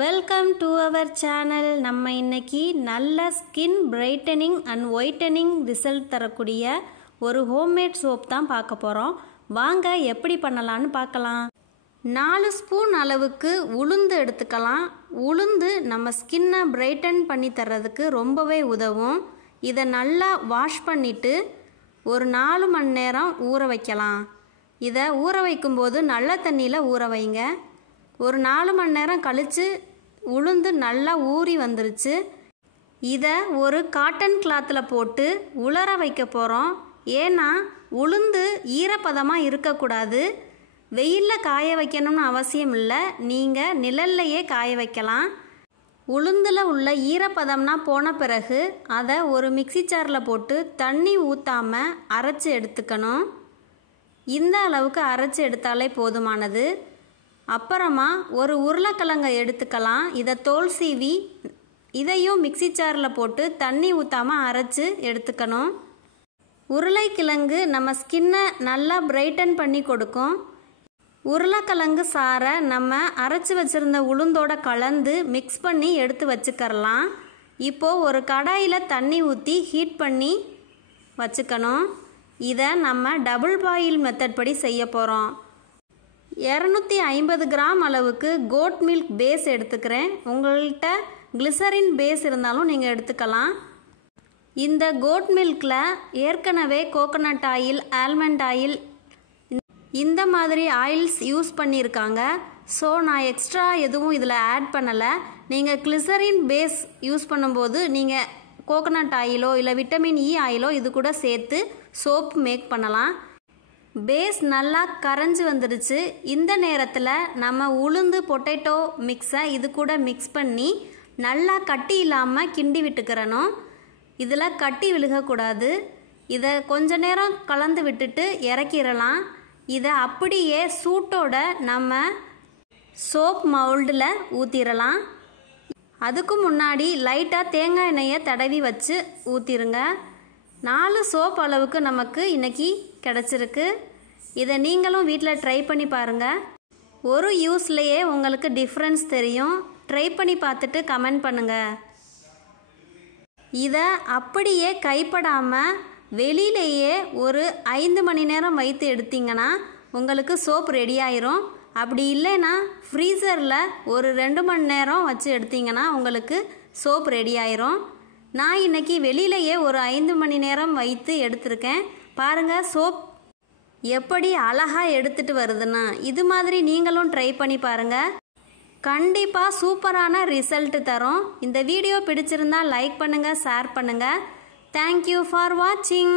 Welcome to our channel. நம்ம இன்னைக்கு நல்ல skin brightening and whitening result தரக்கூடிய ஒரு ஹோம்மேட் சோப் தான் பார்க்க போகிறோம். வாங்க எப்படி பண்ணலான்னு பார்க்கலாம். 4 ஸ்பூன் அளவுக்கு உளுந்து எடுத்துக்கலாம். உளுந்து நம்ம ஸ்கின்னை பிரைட்டன் பண்ணி தர்றதுக்கு ரொம்பவே உதவும். இதை நல்லா வாஷ் பண்ணிவிட்டு ஒரு 4 மணி நேரம் ஊற வைக்கலாம். இதை ஊற வைக்கும்போது நல்ல தண்ணியில் ஊற வைங்க. ஒரு 4 மணி நேரம் கழித்து உளுந்து நல்லா ஊறி வந்துருச்சு. இதை ஒரு காட்டன் கிளாத்தில் போட்டு உலர வைக்க போகிறோம். ஏன்னா உளுந்து ஈரப்பதமாக இருக்கக்கூடாது. வெயிலில் காய வைக்கணும்னு அவசியம் இல்லை, நீங்கள் நிழல்லையே காய வைக்கலாம். உளுந்தில் உள்ள ஈரப்பதம்னா போன பிறகு அதை ஒரு மிக்ஸி ஜாரில் போட்டு தண்ணி ஊற்றாமல் அரைச்சி எடுத்துக்கணும். இந்த அளவுக்கு அரைச்சி எடுத்தாலே போதுமானது. அப்புறமா ஒரு உருளைக்கிழங்கை எடுத்துக்கலாம். இதை தோல் சீவி இதையும் மிக்ஸி ஜாரில் போட்டு தண்ணி ஊற்றாமல் அரைச்சி எடுத்துக்கணும். உருளைக்கிழங்கு நம்ம ஸ்கின்னை நல்லா பிரைட்டன் பண்ணி கொடுக்கும். உருளைக்கிழங்கு சாறை நம்ம அரைச்சி வச்சுருந்த உளுந்தோட கலந்து மிக்ஸ் பண்ணி எடுத்து வச்சுக்கரலாம். இப்போது ஒரு கடாயில் தண்ணி ஊற்றி ஹீட் பண்ணி வச்சுக்கணும். இதை நம்ம டபுள் பாயில் மெத்தட் படி செய்ய போகிறோம். 250 கிராம் அளவுக்கு கோட் மில்க் பேஸ் எடுத்துக்கிறேன். உங்கள்கிட்ட கிளிசரின் பேஸ் இருந்தாலும் நீங்கள் எடுத்துக்கலாம். இந்த கோட் மில்கில் ஏற்கனவே கோகோனட் ஆயில், ஆல்மண்ட் ஆயில் இந்த மாதிரி ஆயில்ஸ் யூஸ் பண்ணியிருக்காங்க. ஸோ நான் எக்ஸ்ட்ரா எதுவும் இதில் ஆட் பண்ணலை. நீங்கள் கிளிசரின் பேஸ் யூஸ் பண்ணும்போது நீங்கள் கோகோனட் ஆயிலோ இல்லை விட்டமின் இ ஆயிலோ இது கூட சேர்த்து சோப் மேக் பண்ணலாம். பேஸ் நல்லா கரைஞ்சி வந்துடுச்சு. இந்த நேரத்தில் நம்ம உளுந்து பொட்டேட்டோ மிக்ஸை இது கூட மிக்ஸ் பண்ணி நல்லா கட்டி இல்லாமல் கிண்டி விட்டுக்கிறணும். இதில் கட்டி விழுகக்கூடாது. இதை கொஞ்ச நேரம் கலந்து விட்டுட்டு இறக்கிடலாம். இதை அப்படியே சூட்டோட நம்ம சோப் மவுல்டில் ஊற்றிடலாம். அதுக்கு முன்னாடி லைட்டாக தேங்காய் எண்ணெயை தடவி வச்சு ஊற்றிருங்க. 4 சோப் அளவுக்கு நமக்கு இன்றைக்கி கிடச்சிருக்கு. இதை நீங்களும் வீட்டில் ட்ரை பண்ணி பாருங்கள். ஒரு யூஸ்லேயே உங்களுக்கு டிஃப்ரென்ஸ் தெரியும். ட்ரை பண்ணி பார்த்துட்டு கமெண்ட் பண்ணுங்கள். இதை அப்படியே கைப்படாமல் வெளியிலேயே ஒரு 5 மணி நேரம் வைத்து எடுத்திங்கன்னா உங்களுக்கு சோப் ரெடி ஆயிரும். அப்படி இல்லைன்னா ஃப்ரீசரில் ஒரு 2 மணி நேரம் வச்சு எடுத்திங்கன்னா உங்களுக்கு சோப் ரெடி ஆயிரும். நான் இன்றைக்கி வெளியிலேயே ஒரு 5 மணி நேரம் வைத்து எடுத்திருக்கேன். பாருங்கள் சோப் எப்படி அழகாக எடுத்துகிட்டு வருதுன்னா. இது மாதிரி நீங்களும் ட்ரை பண்ணி பாருங்கள். கண்டிப்பாக சூப்பரான ரிசல்ட் தரும். இந்த வீடியோ பிடிச்சிருந்தா லைக் பண்ணுங்கள், ஷேர் பண்ணுங்கள். தேங்க்யூ ஃபார் வாட்சிங்.